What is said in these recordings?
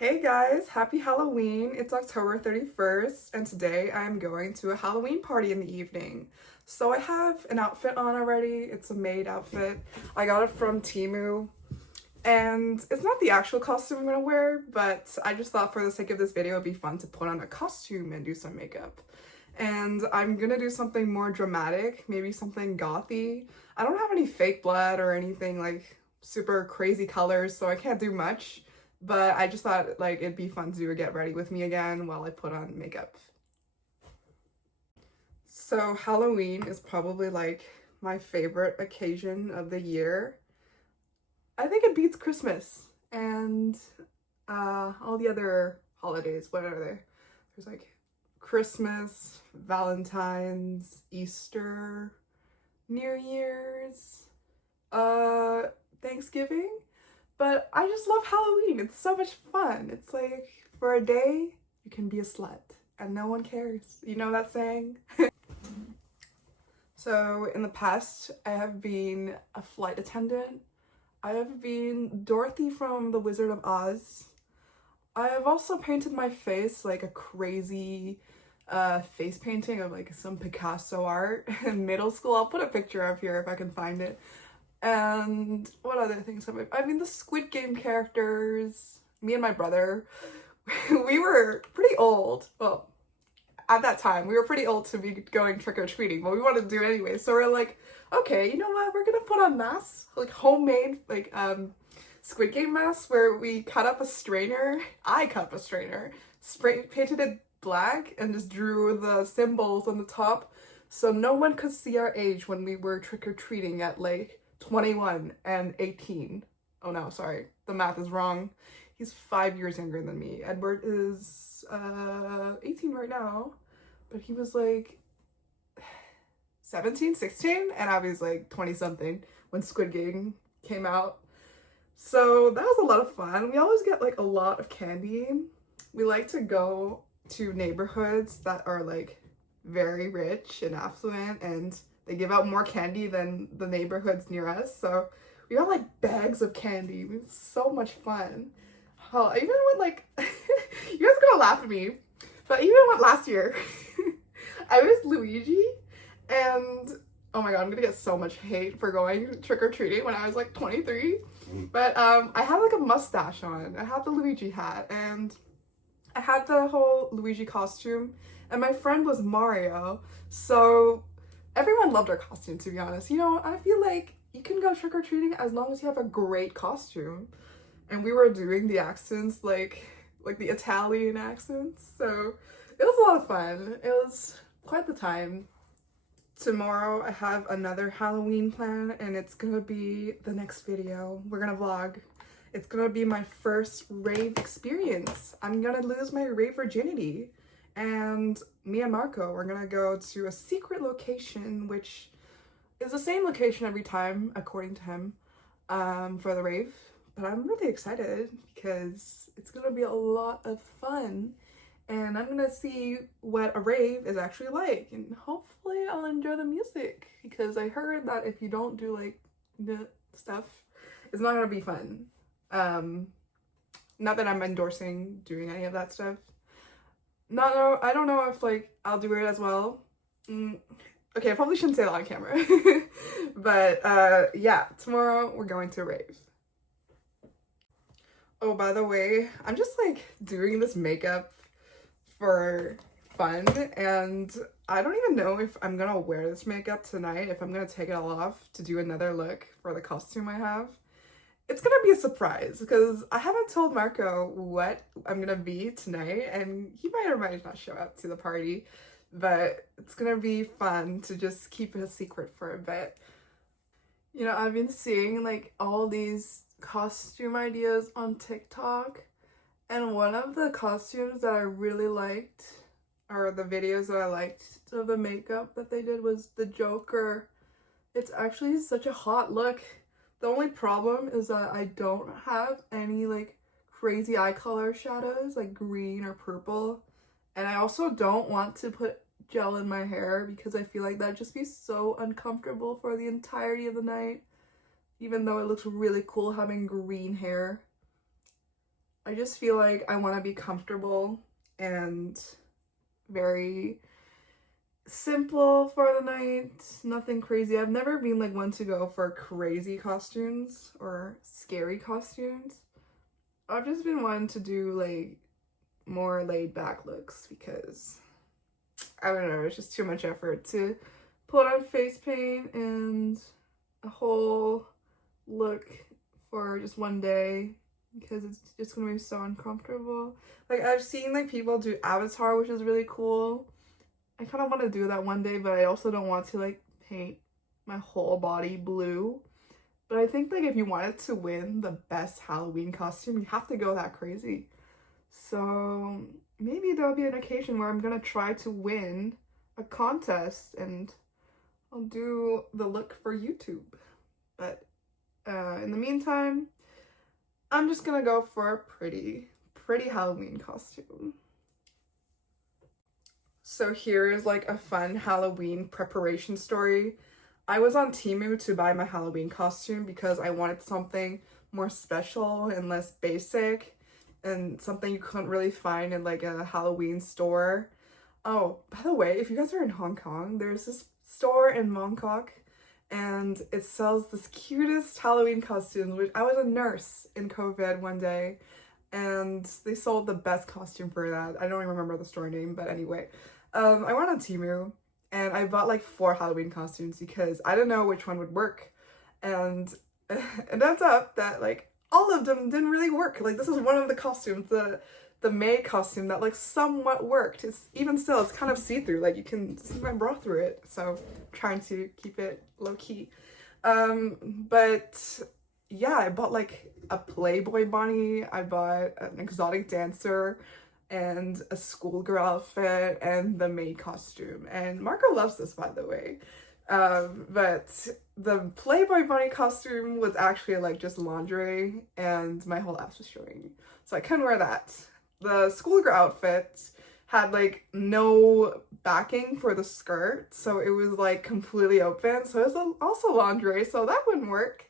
Hey guys, happy Halloween. It's October 31st and today I'm going to a Halloween party in the evening. So I have an outfit on already. It's a maid outfit. I got it from Temu and it's not the actual costume I'm gonna wear, but I just thought for the sake of this video it'd be fun to put on a costume and do some makeup. And I'm gonna do something more dramatic, maybe something gothy. I don't have any fake blood or anything like super crazy colors, so I can't do much. But I just thought like it'd be fun to do a get ready with me again while I put on makeup. So Halloween is probably like my favorite occasion of the year. I think it beats Christmas and all the other holidays. What are they? There's like Christmas, Valentine's, Easter, New Year's, Thanksgiving. But I just love Halloween. It's so much fun. It's like for a day, you can be a slut and no one cares. You know that saying? So in the past, I have been a flight attendant. I have been Dorothy from The Wizard of Oz. I have also painted my face like a crazy face painting of like some Picasso art in middle school. I'll put a picture up here if I can find it. And what other things have I mean, the Squid Game characters, me and my brother, we were pretty old. Well, at that time, we were pretty old to be going trick-or-treating, but we wanted to do it anyway. So we're like, okay, you know what? We're gonna put on masks, like homemade, like, Squid Game masks where we cut up a strainer. I cut up a strainer, painted it black, and just drew the symbols on the top so no one could see our age when we were trick-or-treating at like 21 and 18. Oh no, sorry. The math is wrong. He's 5 years younger than me. Edward is 18 right now, but he was like 17, 16, and I was like 20 something when Squid Game came out. So that was a lot of fun. We always get like a lot of candy. We like to go to neighborhoods that are like very rich and affluent, and they give out more candy than the neighborhoods near us. So we got like bags of candy. It was so much fun. Oh, even when like, you guys are gonna laugh at me, but even when last year, I was Luigi and oh my god, I'm gonna get so much hate for going trick-or-treating when I was like 23. But I had like a mustache on. I had the Luigi hat and I had the whole Luigi costume, and my friend was Mario. So everyone loved our costume, to be honest. You know, I feel like you can go trick-or-treating as long as you have a great costume. And we were doing the accents like the Italian accents. So it was a lot of fun. It was quite the time. Tomorrow I have another Halloween plan and it's gonna be the next video. We're gonna vlog. It's gonna be my first rave experience. I'm gonna lose my rave virginity. And me and Marco, we're gonna go to a secret location, which is the same location every time, according to him, for the rave. But I'm really excited because it's gonna be a lot of fun. And I'm gonna see what a rave is actually like, and hopefully I'll enjoy the music, because I heard that if you don't do like the stuff, it's not gonna be fun. Not that I'm endorsing doing any of that stuff. I don't know if like I'll do it as well. Okay, I probably shouldn't say that on camera. But yeah, tomorrow we're going to a rave. Oh, by the way, I'm just like doing this makeup for fun, and I don't even know if I'm gonna wear this makeup tonight, if I'm gonna take it all off to do another look for the costume I have. It's gonna be a surprise because I haven't told Marco what I'm gonna be tonight, and he might or might not show up to the party, but it's gonna be fun to just keep it a secret for a bit. You know, I've been seeing like all these costume ideas on TikTok, and one of the costumes that I really liked, or the videos that I liked of the makeup that they did, was the Joker. It's actually such a hot look. The only problem is that I don't have any like crazy eye color shadows like green or purple, and I also don't want to put gel in my hair because I feel like that'd just be so uncomfortable for the entirety of the night, even though it looks really cool having green hair. I just feel like I want to be comfortable and very simple for the night, nothing crazy. I've never been like one to go for crazy costumes or scary costumes. I've just been one to do like more laid back looks because I don't know, it's just too much effort to put on face paint and a whole look for just one day because it's just gonna be so uncomfortable. Like I've seen like people do Avatar, which is really cool. I kind of want to do that one day, but I also don't want to like paint my whole body blue. But I think like if you wanted to win the best Halloween costume, you have to go that crazy. So maybe there'll be an occasion where I'm gonna try to win a contest and I'll do the look for YouTube. But in the meantime, I'm just gonna go for a pretty Halloween costume. So here is like a fun Halloween preparation story. I was on Temu to buy my Halloween costume because I wanted something more special and less basic and something you couldn't really find in like a Halloween store. Oh, by the way, if you guys are in Hong Kong, there's this store in Mongkok and it sells this cutest Halloween costumes, which I was a nurse in COVID one day and they sold the best costume for that. I don't even remember the store name, but anyway. I went on Temu and I bought like 4 Halloween costumes because I didn't know which one would work. And it ends up that like all of them didn't really work. Like this is one of the costumes, the May costume that like somewhat worked. It's even still, it's kind of see-through, like you can see my bra through it. So I'm trying to keep it low key. But yeah, I bought like a Playboy bunny. I bought an exotic dancer and a schoolgirl outfit and the maid costume. And Marco loves this, by the way. But the Playboy bunny costume was actually like just lingerie and my whole ass was showing. So I couldn't wear that. The schoolgirl outfit had like no backing for the skirt. So it was like completely open. So it was also lingerie. So that wouldn't work.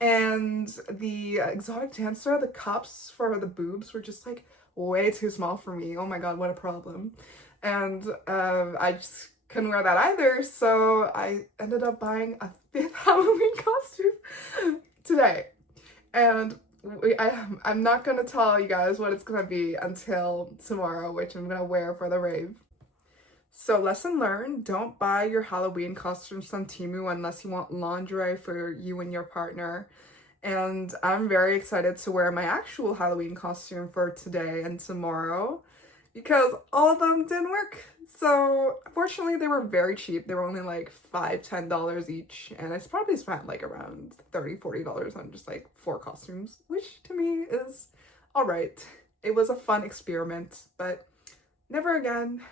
And the exotic dancer, the cups for the boobs were just like way too small for me. Oh my god, what a problem. And I just couldn't wear that either, so I ended up buying a 5th Halloween costume today. And I'm not gonna tell you guys what it's gonna be until tomorrow, which I'm gonna wear for the rave. So lesson learned, don't buy your Halloween costumes on Temu unless you want lingerie for you and your partner. And I'm very excited to wear my actual Halloween costume for today and tomorrow because all of them didn't work. So fortunately they were very cheap. They were only like $5-10 each, and I probably spent like around $30-40 on just like 4 costumes, which to me is all right. It was a fun experiment, but never again.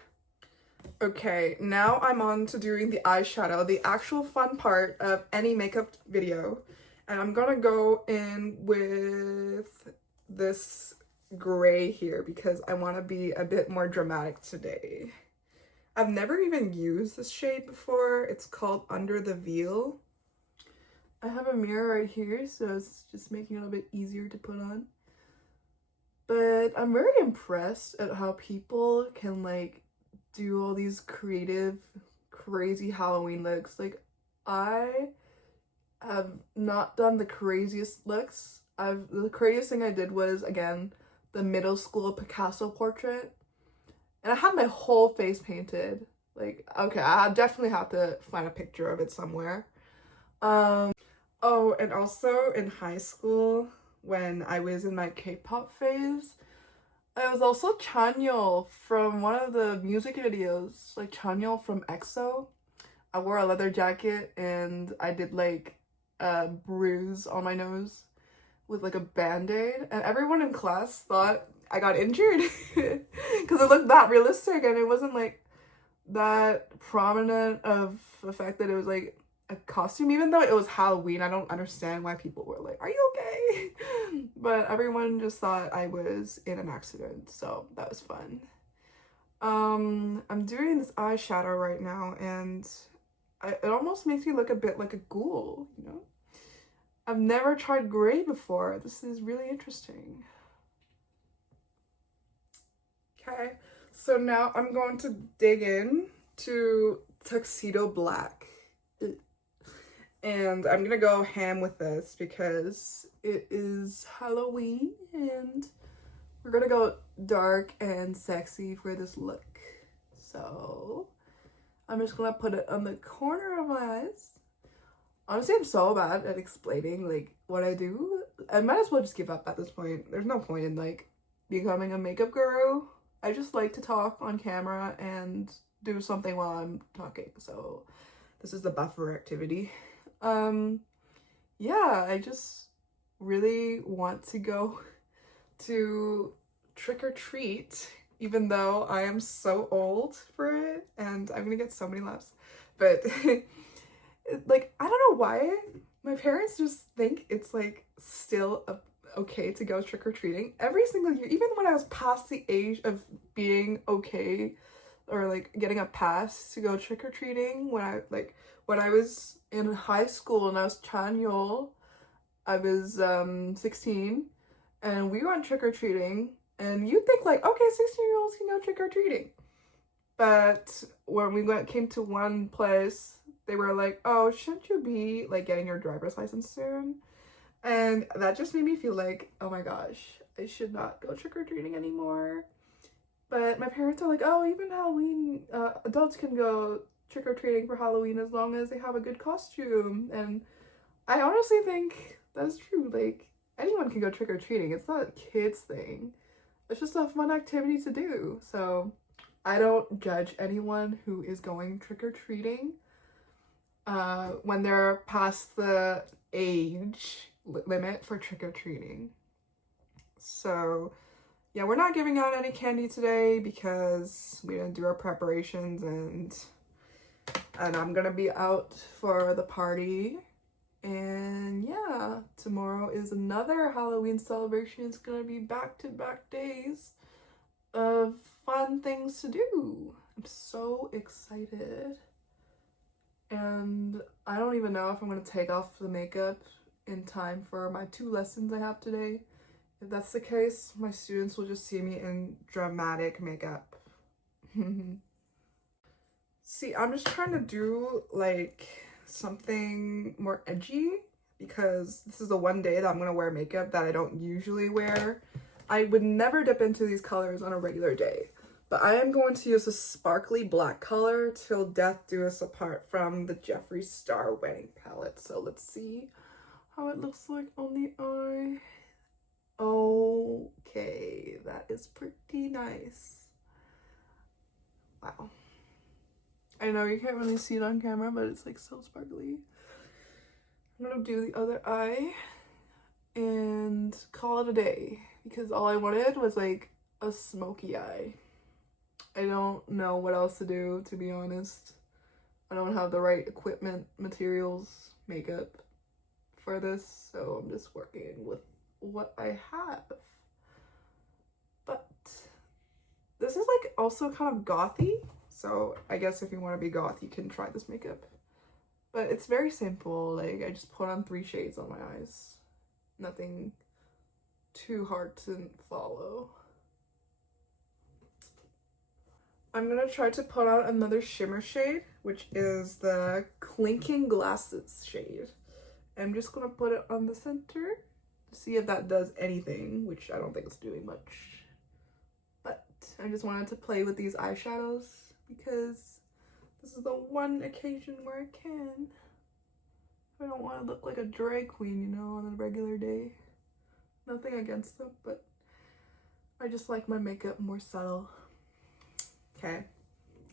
Okay, now I'm on to doing the eyeshadow, the actual fun part of any makeup video. And I'm gonna go in with this gray here because I want to be a bit more dramatic today. I've never even used this shade before. It's called Under the Veil. I have a mirror right here, so it's just making it a bit easier to put on. But I'm very impressed at how people can like do all these creative, crazy Halloween looks. Like I have not done the craziest looks. The craziest thing I did was, again, the middle school Picasso portrait. And I had my whole face painted. Like, okay, I definitely have to find a picture of it somewhere. Oh, and also in high school, when I was in my K-pop phase, I was also Chanyeol from one of the music videos, like Chanyeol from EXO. I wore a leather jacket and I did like a bruise on my nose with like a band-aid, and everyone in class thought I got injured because it looked that realistic and it wasn't like that prominent of the fact that it was like a costume, even though it was Halloween. I don't understand why people were like, are you okay? But everyone just thought I was in an accident, so that was fun. I'm doing this eyeshadow right now and it almost makes me look a bit like a ghoul, you know? I've never tried gray before. This is really interesting. Okay, so now I'm going to dig in to tuxedo black. And I'm gonna go ham with this because it is Halloween and we're gonna go dark and sexy for this look. So I'm just gonna put it on the corner of my eyes. Honestly, I'm so bad at explaining like what I do. I might as well just give up at this point. There's no point in like becoming a makeup guru. I just like to talk on camera and do something while I'm talking. So this is the buffer activity. Yeah, I just really want to go to trick or treat, even though I am so old for it and I'm gonna get so many laughs. But like, I don't know why my parents just think it's like still okay to go trick or treating every single year, even when I was past the age of being okay or like getting a pass to go trick or treating. When I was in high school and I was Chanyeol, I was 16 and we went trick or treating, and you'd think like, okay, 16-year-olds can go trick or treating. But when we came to one place, they were like, oh, shouldn't you be like getting your driver's license soon? And that just made me feel like, oh my gosh, I should not go trick or treating anymore. But my parents are like, oh, even Halloween, adults can go trick or treating for Halloween as long as they have a good costume. And I honestly think that's true. Like, anyone can go trick or treating. It's not a kids thing. It's just a fun activity to do. So I don't judge anyone who is going trick or treating when they're past the age limit for trick or treating. So yeah, we're not giving out any candy today because we didn't do our preparations, and I'm gonna be out for the party. And yeah, tomorrow is another Halloween celebration. It's gonna be back-to-back days of fun things to do. I'm so excited. And I don't even know if I'm gonna take off the makeup in time for my 2 lessons I have today. If that's the case, my students will just see me in dramatic makeup. See, I'm just trying to do like something more edgy because this is the one day that I'm gonna wear makeup that I don't usually wear. I would never dip into these colors on a regular day, but I am going to use a sparkly black color, Till Death Do Us Apart, from the Jeffree Star Wedding palette. So let's see how it looks like on the eye. Okay, that is pretty nice. Wow. I know you can't really see it on camera, but it's like so sparkly. I'm gonna do the other eye and call it a day because all I wanted was like a smoky eye. I don't know what else to do, to be honest. I don't have the right equipment, materials, makeup for this, so I'm just working with what I have. But this is like also kind of gothy, so I guess if you want to be goth, you can try this makeup. But it's very simple. Like, I just put on 3 shades on my eyes. Nothing too hard to follow. I'm gonna try to put on another shimmer shade, which is the Clinking Glasses shade. I'm just gonna put it on the center to see if that does anything, which I don't think it's doing much. But I just wanted to play with these eyeshadows because this is the one occasion where I can. I don't want to look like a drag queen, you know, on a regular day. Nothing against them, but I just like my makeup more subtle. Okay,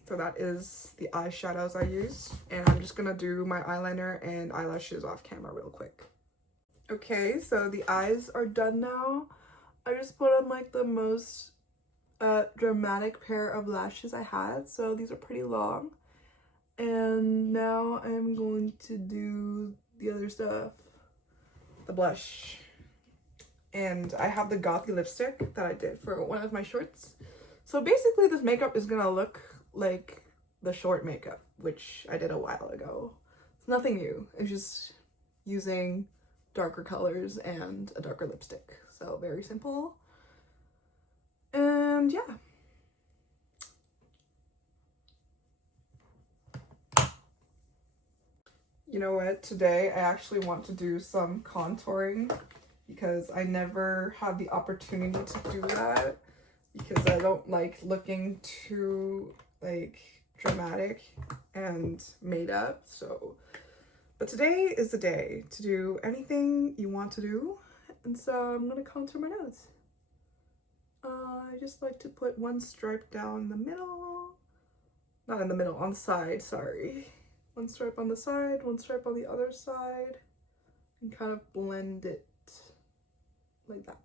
so that is the eyeshadows I use, and I'm just gonna do my eyeliner and eyelashes off camera real quick. Okay, so the eyes are done now. I just put on like the most dramatic pair of lashes I had, so these are pretty long. And now I'm going to do the other stuff, the blush. And I have the Gothy lipstick that I did for one of my shorts. So basically this makeup is gonna look like the short makeup, which I did a while ago. It's nothing new. It's just using darker colors and a darker lipstick. So very simple. And yeah, You know what? Today I actually want to do some contouring because I never had the opportunity to do that because I don't like looking too like dramatic and made up. So, but today is the day to do anything you want to do. And so I'm gonna contour my nose. I just like to put one stripe down the middle. Not in the middle, on the side, sorry. One stripe on the side, one stripe on the other side, and kind of blend it like that.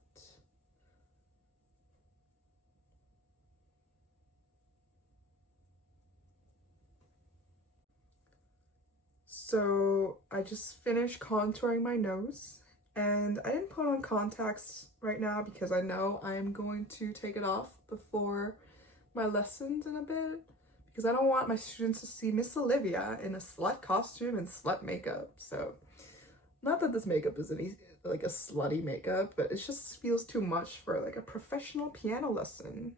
So I just finished contouring my nose, and I didn't put on contacts right now because I know I'm going to take it off before my lessons in a bit, because I don't want my students to see Miss Olivia in a slut costume and slut makeup. So not that this makeup is any like a slutty makeup, but it just feels too much for like a professional piano lesson.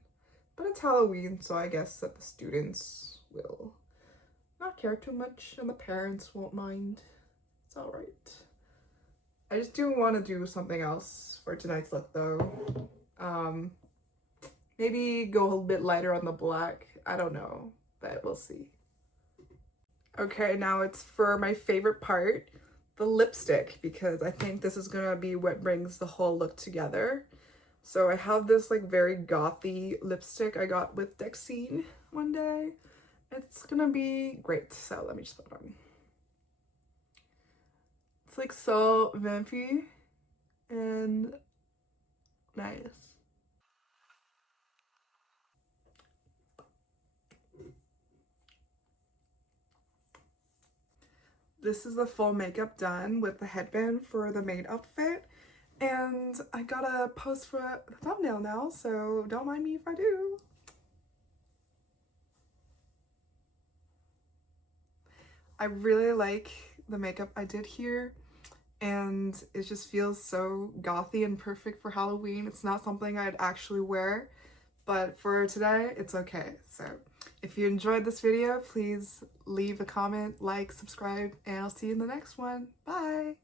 But it's Halloween, so I guess that the students will not care too much and the parents won't mind. It's all right. I just do want to do something else for tonight's look though. Maybe go a little bit lighter on the black. I don't know, but we'll see. Okay, now it's for my favorite part, the lipstick, because I think this is gonna be what brings the whole look together. So I have this like very gothy lipstick I got with Dexine one day. It's gonna be great. So let me just put it on. It's like so vampy and nice. This is the full makeup done with the headband for the maid outfit. And I gotta pose for the thumbnail now, so don't mind me if I do. I really like the makeup I did here, and it just feels so gothy and perfect for Halloween. It's not something I'd actually wear, but for today, it's okay. So if you enjoyed this video, please leave a comment, like, subscribe, and I'll see you in the next one. Bye!